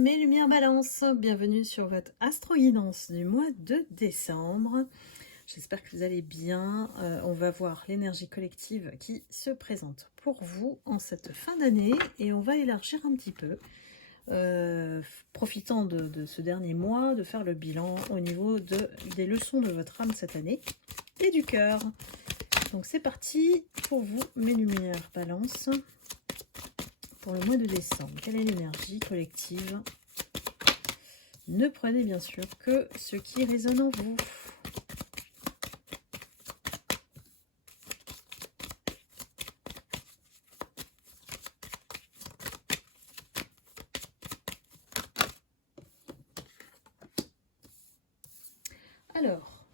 mes lumières balance, bienvenue sur votre astro-guidance du mois de décembre. J'espère que vous allez bien. On va voir l'énergie collective qui se présente pour vous en cette fin d'année et on va élargir un petit peu, profitant de ce dernier mois, de faire le bilan au niveau des leçons de votre âme cette année et du cœur. Donc c'est parti pour vous, mes lumières balance. Pour le mois de décembre, quelle est l'énergie collective? Ne prenez bien sûr que ce qui résonne en vous. Alors,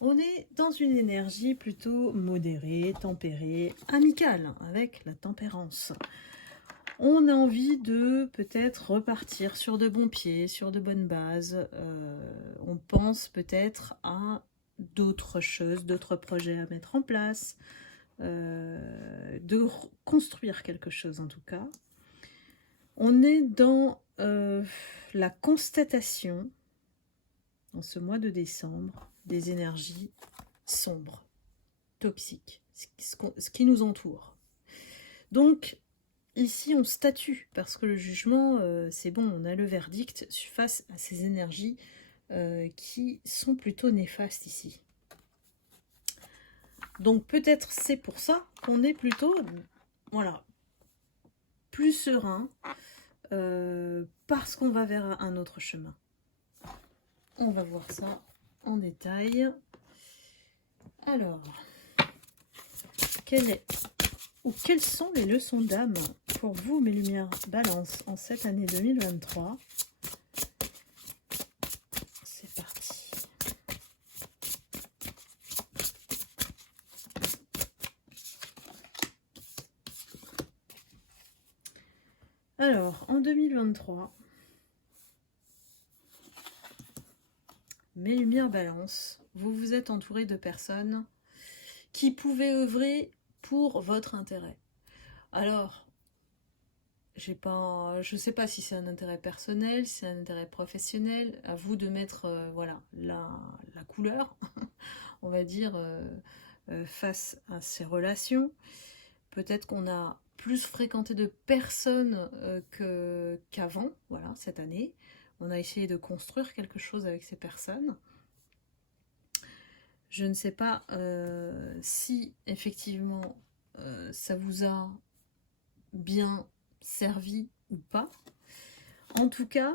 on est dans une énergie plutôt modérée, tempérée, amicale, avec la tempérance. On a envie de peut-être repartir sur de bons pieds, sur de bonnes bases. On pense peut-être à d'autres choses, d'autres projets à mettre en place, de construire quelque chose en tout cas. On est dans la constatation, en ce mois de décembre, des énergies sombres, toxiques, ce qui nous entoure. Donc, ici, on statue, parce que le jugement, c'est bon, on a le verdict face à ces énergies qui sont plutôt néfastes ici. Donc, peut-être c'est pour ça qu'on est plutôt, voilà, plus serein, parce qu'on va vers un autre chemin. On va voir ça en détail. Alors, quelles sont les leçons d'âme pour vous, mes lumières balance, en cette année 2023? C'est parti. Alors, en 2023, mes lumières balance, vous vous êtes entouré de personnes qui pouvaient œuvrer pour votre intérêt. Alors, je sais pas si c'est un intérêt personnel, si c'est un intérêt professionnel, à vous de mettre voilà, la couleur, on va dire, face à ces relations. Peut-être qu'on a plus fréquenté de personnes qu'avant, voilà, cette année. On a essayé de construire quelque chose avec ces personnes. Je ne sais pas si effectivement ça vous a bien servi ou pas. En tout cas,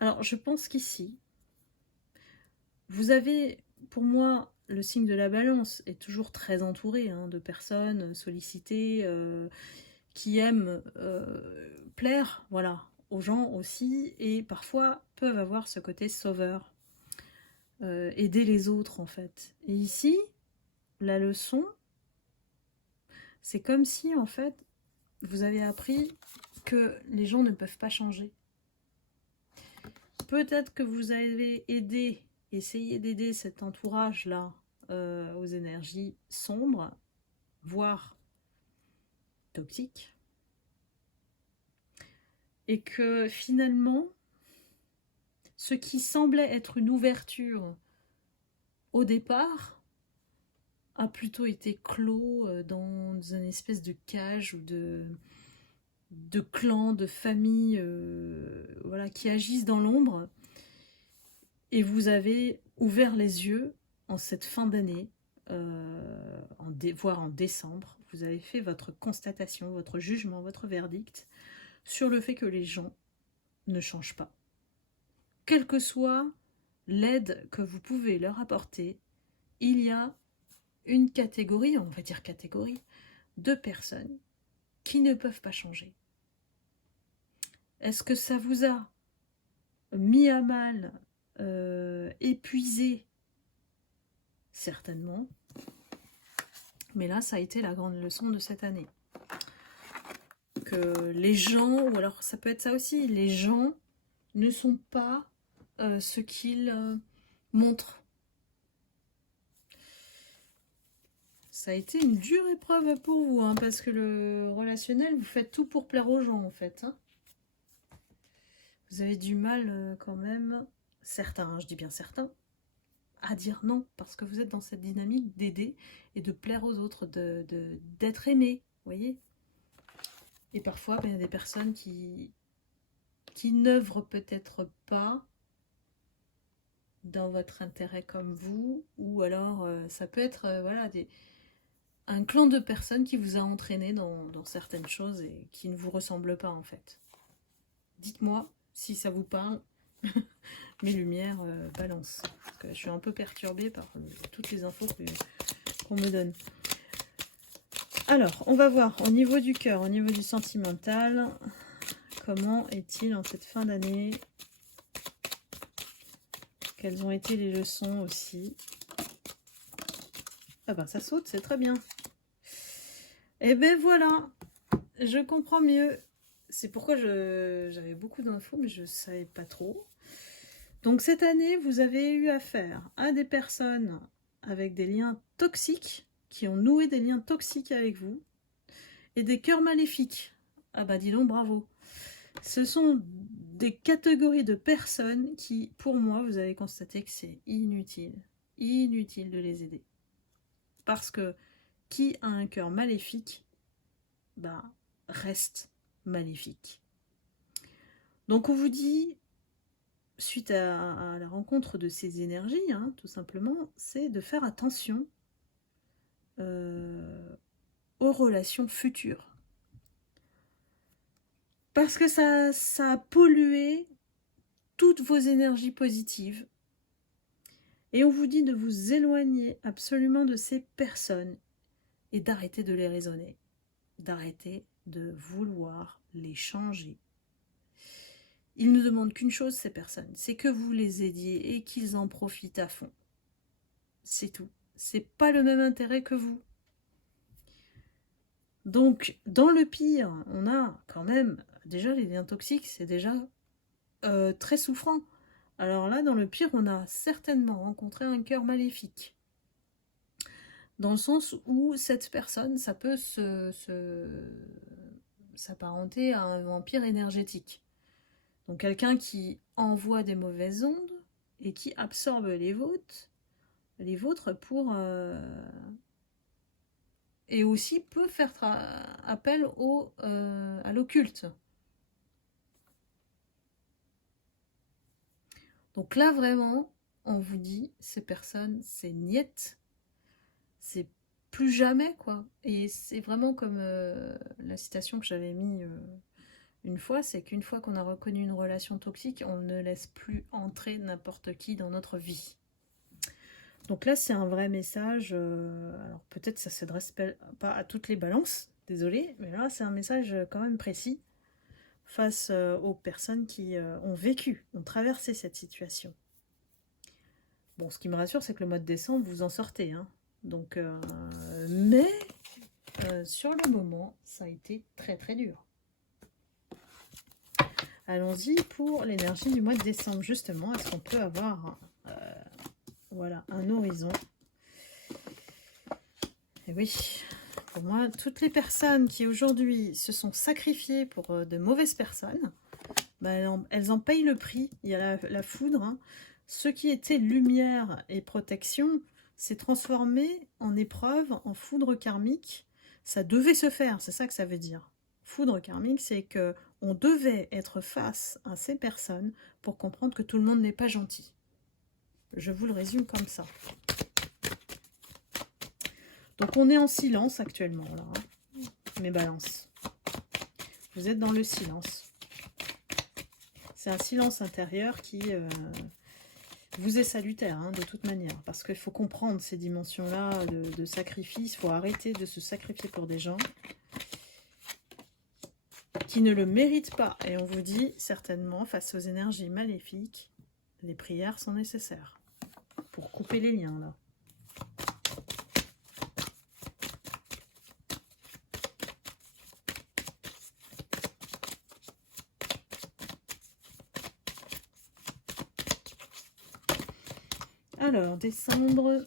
alors je pense qu'ici, vous avez, pour moi, le signe de la balance est toujours très entouré de personnes sollicitées qui aiment plaire, voilà, aux gens aussi, et parfois peuvent avoir ce côté sauveur, aider les autres en fait. Et ici, la leçon, c'est comme si en fait, vous avez appris que les gens ne peuvent pas changer. Peut-être que vous avez essayé d'aider cet entourage-là aux énergies sombres, voire toxiques, et que finalement, ce qui semblait être une ouverture au départ a plutôt été clos dans une espèce de cage ou de clan, de famille, voilà, qui agissent dans l'ombre. Et vous avez ouvert les yeux en cette fin d'année, voire en décembre. Vous avez fait votre constatation, votre jugement, votre verdict sur le fait que les gens ne changent pas. Quelle que soit l'aide que vous pouvez leur apporter, il y a une catégorie, on va dire catégorie, de personnes qui ne peuvent pas changer. Est-ce que ça vous a mis à mal, épuisé? Certainement. Mais là, ça a été la grande leçon de cette année. Que les gens, ou alors ça peut être ça aussi, les gens ne sont pas ce qu'ils montrent. ça a été une dure épreuve pour vous, hein, parce que le relationnel, vous faites tout pour plaire aux gens, en fait. Hein. Vous avez du mal quand même, certains, hein, je dis bien certains, à dire non, parce que vous êtes dans cette dynamique d'aider et de plaire aux autres, d'être aimé, vous voyez. Et parfois, ben, il y a des personnes qui n'œuvrent peut-être pas dans votre intérêt comme vous, ou alors ça peut être voilà, un clan de personnes qui vous a entraîné dans certaines choses et qui ne vous ressemblent pas en fait. Dites-moi si ça vous parle. Mes lumières balancent. Parce que je suis un peu perturbée par toutes les infos qu'on me donne. Alors, on va voir au niveau du cœur, au niveau du sentimental, comment est-il en cette fin d'année? Quelles ont été les leçons aussi? Ah ben ça saute, c'est très bien. Et ben voilà, je comprends mieux. C'est pourquoi j'avais beaucoup d'infos, mais je ne savais pas trop. Donc cette année, vous avez eu affaire à des personnes avec des liens toxiques, qui ont noué des liens toxiques avec vous, et des cœurs maléfiques. Ah bah dis donc, bravo. Ce sont des catégories de personnes qui, pour moi, vous avez constaté que c'est inutile. Inutile de les aider. Parce que qui a un cœur maléfique, bah, reste maléfique. Donc on vous dit, suite à la rencontre de ces énergies, hein, tout simplement, c'est de faire attention aux relations futures. Parce que ça a pollué toutes vos énergies positives. Et on vous dit de vous éloigner absolument de ces personnes et d'arrêter de les raisonner. D'arrêter de vouloir les changer. Ils ne demandent qu'une chose, ces personnes, c'est que vous les aidiez et qu'ils en profitent à fond. C'est tout. C'est pas le même intérêt que vous. Donc, dans le pire, on a quand même, déjà les liens toxiques, c'est déjà très souffrant. Alors là, dans le pire, on a certainement rencontré un cœur maléfique. Dans le sens où cette personne, ça peut s'apparenter à un vampire énergétique. Donc quelqu'un qui envoie des mauvaises ondes et qui absorbe les vôtres pour... et aussi peut faire appel à l'occulte. Donc là, vraiment, on vous dit, ces personnes, c'est niet, c'est plus jamais, quoi. Et c'est vraiment comme la citation que j'avais mis une fois, c'est qu'une fois qu'on a reconnu une relation toxique, on ne laisse plus entrer n'importe qui dans notre vie. Donc là, c'est un vrai message. Alors peut-être ça ne s'adresse pas à toutes les balances, désolé, mais là, c'est un message quand même précis face aux personnes qui ont vécu, ont traversé cette situation. Bon, ce qui me rassure, c'est que le mois de décembre, vous en sortez. Hein. Donc, mais sur le moment, ça a été très très dur. Allons-y pour l'énergie du mois de décembre, justement. Est-ce qu'on peut avoir voilà, un horizon? Et oui, pour moi, toutes les personnes qui aujourd'hui se sont sacrifiées pour de mauvaises personnes, ben, elles en payent le prix. Il y a la foudre. Hein. Ce qui était lumière et protection s'est transformé en épreuve, en foudre karmique. Ça devait se faire, c'est ça que ça veut dire. Foudre karmique, c'est que on devait être face à ces personnes pour comprendre que tout le monde n'est pas gentil. Je vous le résume comme ça. Donc on est en silence actuellement, là. Hein. Mes balances. Vous êtes dans le silence. C'est un silence intérieur qui vous est salutaire, hein, de toute manière. Parce qu'il faut comprendre ces dimensions-là de sacrifice. Il faut arrêter de se sacrifier pour des gens qui ne le méritent pas. Et on vous dit, certainement, face aux énergies maléfiques, les prières sont nécessaires pour couper les liens, là. Alors, décembre.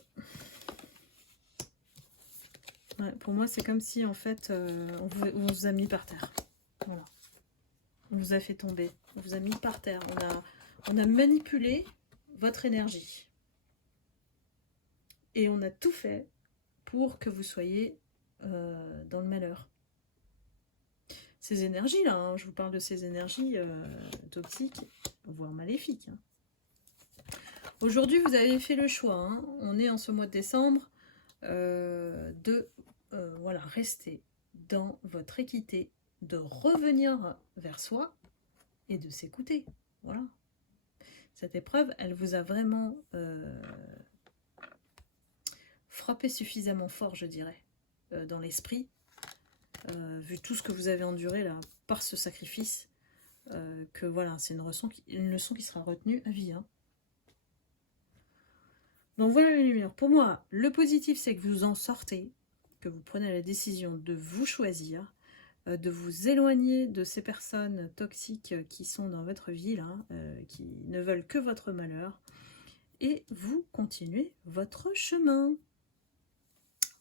Ouais, pour moi, c'est comme si, en fait, on vous a mis par terre. Voilà. On vous a fait tomber. On vous a mis par terre. On a manipulé votre énergie. Et on a tout fait pour que vous soyez dans le malheur. Ces énergies-là, hein, je vous parle de ces énergies toxiques, voire maléfiques. Hein. Aujourd'hui, vous avez fait le choix, hein, on est en ce mois de décembre, de voilà, rester dans votre équité, de revenir vers soi et de s'écouter. Voilà. Cette épreuve, elle vous a vraiment frappé suffisamment fort, je dirais, dans l'esprit, vu tout ce que vous avez enduré là par ce sacrifice, que voilà, c'est une leçon qui sera retenue à vie. Hein. Donc voilà les lumières. Pour moi, le positif, c'est que vous en sortez, que vous prenez la décision de vous choisir, de vous éloigner de ces personnes toxiques qui sont dans votre vie, là, qui ne veulent que votre malheur, et vous continuez votre chemin.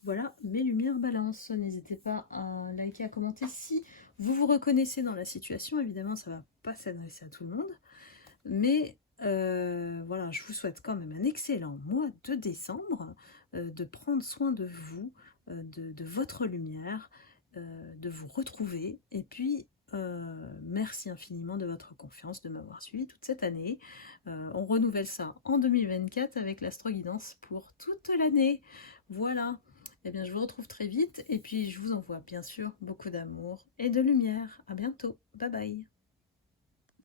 Voilà mes lumières balance. N'hésitez pas à liker, à commenter si vous vous reconnaissez dans la situation. Évidemment, ça ne va pas s'adresser à tout le monde. Mais voilà, je vous souhaite quand même un excellent mois de décembre, de prendre soin de vous, de votre lumière, de vous retrouver. Et puis, merci infiniment de votre confiance, de m'avoir suivi toute cette année. On renouvelle ça en 2024 avec l'astro-guidance pour toute l'année. Voilà. Eh bien, je vous retrouve très vite et puis je vous envoie bien sûr beaucoup d'amour et de lumière. À bientôt. Bye bye.